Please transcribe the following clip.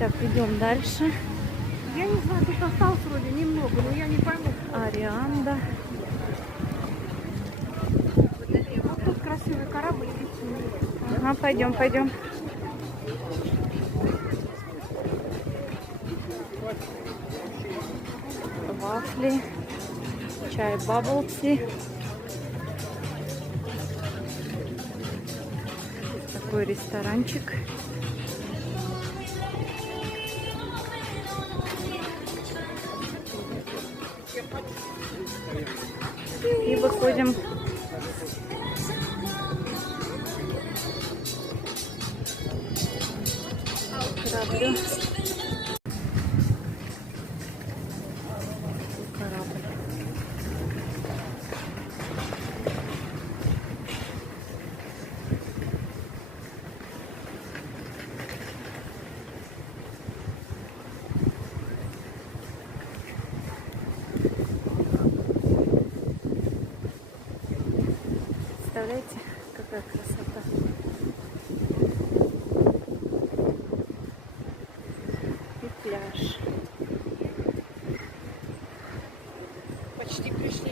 Так, идем дальше. Я не знаю, тут осталось вроде немного, но я не пойму. Арианда. Вот тут красивый корабль летит. Ага, пойдем, пойдем. Вафли, чай баблти. Такой ресторанчик. И выходим к кораблю. Корабль. Представляете, какая красота. И пляж.